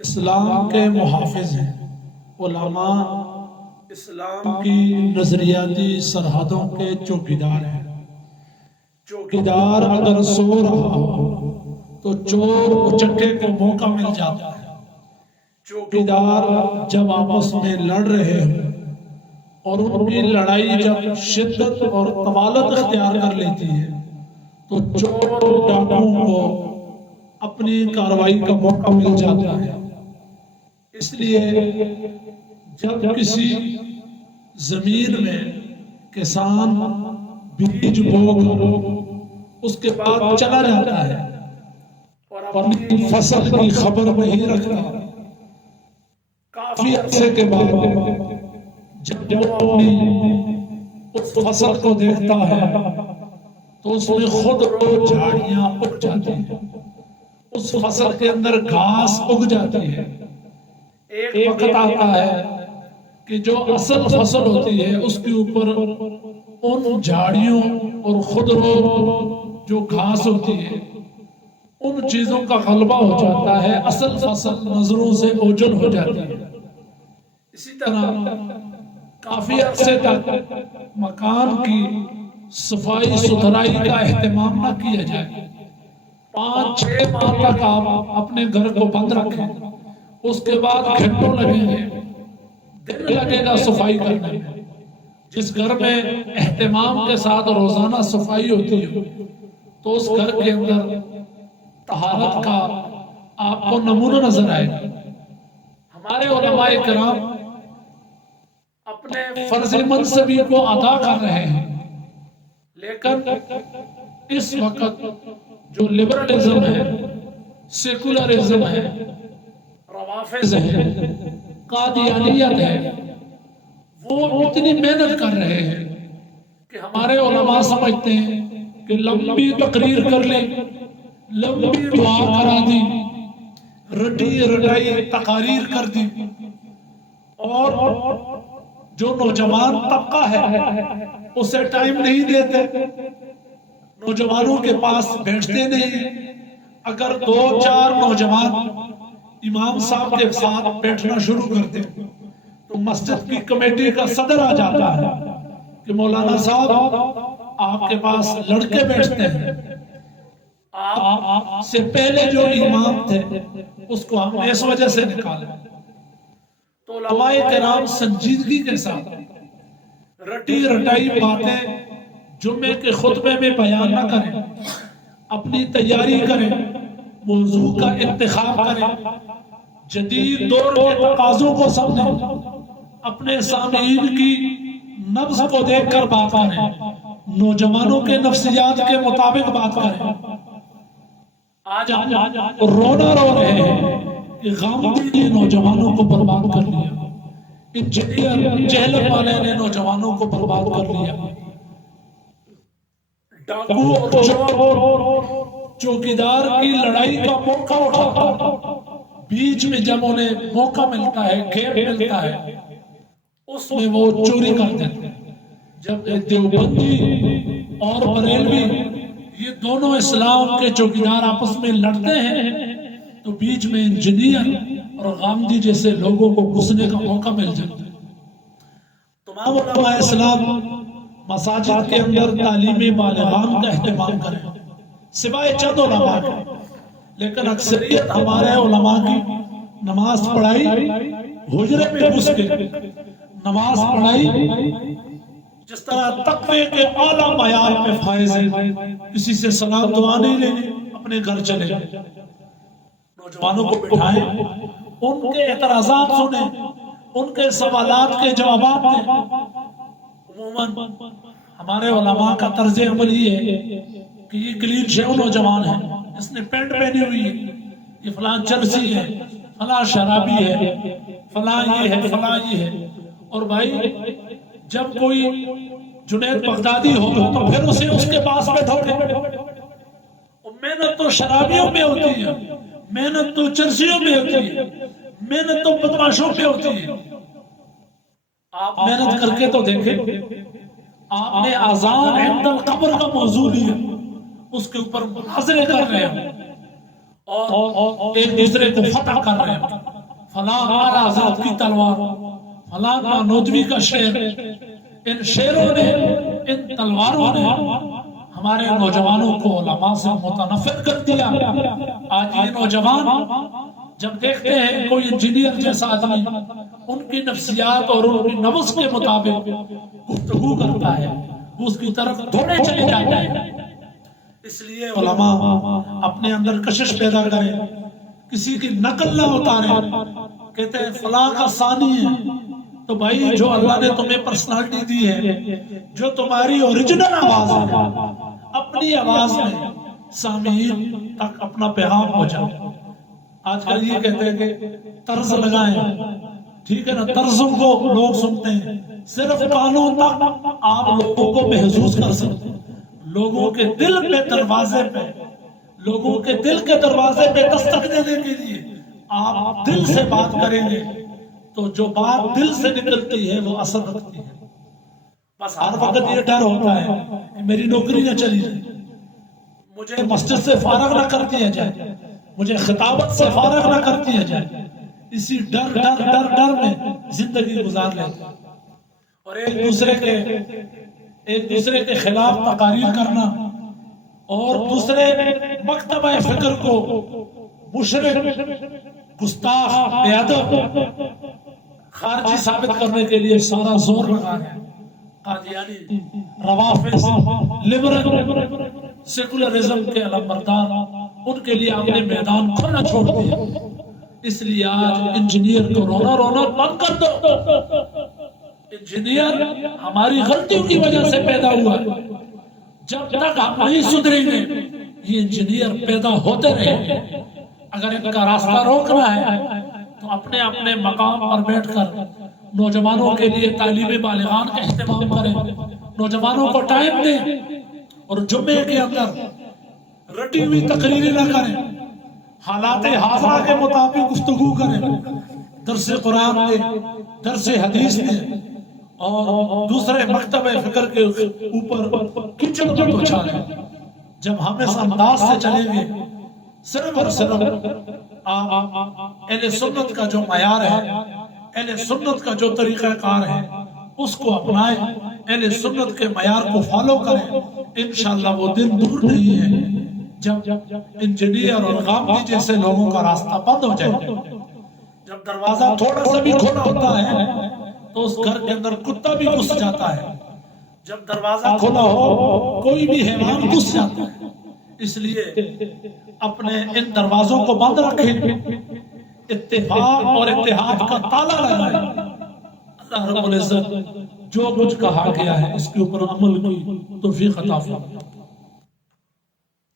اسلام کے محافظ ہیں، علماء اسلام کی نظریاتی سرحدوں کے چوکیدار ہیں۔ چوکیدار اگر سو رہا ہو تو چور اچکے کو موقع مل جاتا ہے۔ چوکیدار جب آپس میں لڑ رہے ہوں اور ان کی لڑائی جب شدت اور طوالت اختیار کر لیتی ہے تو چور ڈاکوؤں کو اپنی کارروائی کا موقع مل جاتا ہے۔ اس لیے جب کسی زمین میں کسان بیج بو اس کے بعد چلا جاتا ہے اور اپنی فصل کی خبر نہیں رکھتا، کافی عرصے کے بعد جب وہ اپنی اس فصل کو دیکھتا ہے تو اس میں خود رو جھاڑیاں اگ جاتی ہیں، اس فصل کے اندر گھاس اگ جاتی ہے۔ ایک وقت آتا ہے کہ جو اصل فصل ہوتی ہے اس کے اوپر ان جھاڑیوں اور خودرو جو گھاس ہوتی ہے ان چیزوں کا غلبہ ہو جاتا ہے، اصل فصل نظروں سے اوجھل ہو جاتی ہے۔ اسی طرح کافی عرصے تک مکان کی صفائی ستھرائی کا اہتمام نہ کیا جائے، 5-6 ماہ تک آپ اپنے گھر کو بند رکھیں، اس کے بعد گھنٹوں لگیں گے، دن لگے گا صفائی کرنے میں۔ جس گھر میں اہتمام کے ساتھ روزانہ صفائی ہوتی ہے تو اس گھر کے اندر طہارت کا آپ کو نمونہ نظر آئے گا۔ ہمارے علماء کرام اپنے فرض منصبی کو ادا کر رہے ہیں، لیکن اس وقت جو لبرلزم ہے، سیکولرزم ہے، روافض ہے، قادیانیت ہے، وہ اتنی محنت کر رہے ہیں کہ ہمارے علماء سمجھتے ہیں کہ لمبی تقریر کر لی، لمبی دعا کرا دی، رٹی رٹائی تقاریر کر دی، اور جو نوجوان طبقہ ہے اسے ٹائم نہیں دیتے، نوجوانوں کے پاس بیٹھتے نہیں۔ اگر 2-4 نوجوان امام صاحب کے ساتھ بیٹھنا شروع کر دیں تو مسجد کی کمیٹی کا صدر آ جاتا ہے کہ مولانا صاحب آپ کے پاس لڑکے بیٹھتے ہیں، آپ سے پہلے جو امام تھے اس کو ہم نے اس وجہ سے نکالا۔ تو علماء کرام سنجیدگی کے ساتھ رٹی رٹائی باتیں جمعے کے خطبے میں بیان نہ کریں، اپنی تیاری کریں، موضوع کا انتخاب کریں، جدید دور کے تقاضوں کو سمجھیں، اپنے سامعین کی نبض کو دیکھ کر بات کریں، نوجوانوں کے نفسیات کے مطابق بات کریں۔ آج ہم رونا رو رہے ہیں کہ غامدی نے نوجوانوں کو برباد کر لیا، جہلم والے نے نوجوانوں کو برباد کر لیا، ڈاکو اور چور چوکیدار کی لڑائی کا موقع اٹھاتا، بیچ میں جب انہیں موقع ملتا ہے، گیپ ملتا ہے، اس میں وہ چوری کر دیتے ہیں۔ جب دیوبندی اور بریلوی یہ دونوں اسلام کے چوکیدار آپس میں لڑتے ہیں تو بیچ میں انجینئر اور غامدی جیسے لوگوں کو گھسنے کا موقع مل جاتا ہے۔ تمام علماء اسلام مساجد کے اندر تعلیم بالغان کا اہتمام کریں، سوائے چند علماء کے، لیکن اکثریت ہمارے علماء کی نماز پڑھائی، حجرے میں گھس کے نماز پڑھائی، جس طرح تقوی کے اعلیٰ معیار پہ فائز ہے، کسی سے سلام دعا نہیں لینی، اپنے گھر چلے جائیں، نوجوانوں کو بٹھائیں، ان کے اعتراضات سنیں، ان کے سوالات کے جوابات دیں۔ عموماً ہمارے علماء کا طرز عمل یہ ہے کہ یہ کلین شیو نوجوان ہے، اس نے پینٹ پہنی ہوئی ہے، یہ فلاں چرسی ہے، فلاں شرابی ہے، فلاں یہ ہے، فلاں یہ ہے۔ اور بھائی جب کوئی جنید بغدادی ہو تو پھر اسے اس کے پاس بیٹھو گے۔ محنت تو شرابیوں میں ہوتی ہے، محنت تو چرسیوں میں ہوتی ہے، محنت تو بدماشوں میں ہوتی ہے۔ آپ محنت کر کے تو دیکھیں، آپ نے اذان عند القبر کا موضوع لیا، اس کے اوپر مناظرے کر رہے ہیں، اور ایک دوسرے کو فتح کر رہے ہیں، فلاں اعلیٰ حضرت کی تلوار، فلاں نانوتوی کا شعر، ان شعروں نے، ان تلواروں نے ہمارے نوجوانوں کو علماء سے متنفر کر دیا۔ آج یہ نوجوان جب دیکھتے ہیں کوئی انجینئر جیسا آدمی ان کی نفسیات اور ان کی نبض کے مطابق گفتگو کرتا ہے، اس کی طرف دوڑے چلے جاتے ہیں۔ اس لیے علماء اپنے اندر کشش پیدا کریں، کسی کی نقل نہ اتاریں۔ کہتے ہیں فلاں کا ثانی ہے، تو بھائی جو اللہ نے تمہیں پرسنالٹی دی ہے، جو تمہاری اوریجنل آواز ہے، اپنی آواز میں سامعین تک اپنا پیغام پہنچاؤ۔ آج کل یہ کہتے ہیں کہ طرز لگائیں، ٹھیک ہے نا، طرزوں کو لوگ سنتے ہیں، صرف کانوں تک آپ لوگوں کو محظوظ کر سکتے ہیں۔ لوگوں کے دل پہ دروازے پہ، لوگوں کے دل کے دروازے پہ دستک دینے کے لیے آپ دل سے بات کریں گے تو جو بات دل سے نکلتی ہے وہ اثر رکھتی ہے۔ بس ہر وقت یہ ڈر ہوتا ہے کہ میری نوکری نہ چلی جائے، مجھے مسجد سے فارغ نہ کر دیا جائے، مجھے خطابت سے فارغ نہ کر دیا جائے۔ اسی ڈر میں زندگی گزار لیتے ہیں، اور ایک دوسرے کے خلاف تقاریر کرنا اور دوسرے مکتبہ فکر کو مشرک، گستاخ، بے ادب، خارجی ثابت کرنے کے لیے سارا زور لگا ہے۔ قادیانی، روافض، لبرل، سیکولرزم کے علمبردار، ان کے لیے آپ نے میدان کھلا چھوڑ دیا۔ اس لیے آج انجینئر کو رونا بند کر دو۔ انجینئر ہماری غلطیوں کی وجہ سے پیدا ہوا ہے، جب تک ہم نہیں سدھریں گے یہ انجینئر پیدا ہوتے رہیں گے۔ اگر ان کا راستہ روکنا ہے تو اپنے مقام پر بیٹھ کر نوجوانوں کے لیے تعلیم بالغان کا اہتمام کریں، نوجوانوں کو ٹائم دیں، اور جمعے کے اندر رٹی ہوئی تقریریں نہ کریں، حالات حاضرہ کے مطابق گفتگو کریں، درس قرآن دیں، درس حدیث دیں، اور دوسرے مکتبہ فکر کے اوپر کچڑ کو اچھالیں۔ جب ہم اس انداز سے چلیں گے، صرف اور صرف اہل سنت کا جو معیار ہے، اہل سنت کا جو طریقہ کار ہے، اس کو اپنائیں، اہل سنت کے معیار کو فالو کریں، انشاءاللہ وہ دن دور نہیں ہے جب انجینئر اور غامدی جیسے لوگوں کا راستہ بند ہو جائے۔ جب دروازہ تھوڑا سا بھی کھولا ہوتا ہے تو اس گھر کے اندر کتا بھی گھس جاتا ہے، جب دروازہ کھولا ہو کوئی بھی حیوان گھس جاتا ہے۔ اس لیے اپنے ان دروازوں کو بند رکھیں، اتفاق اور اتحاد کا تالا لگائیں۔ اللہ رب العزت جو کچھ کہا گیا ہے اس کے اوپر عمل کی توفیق عطا فرمائے۔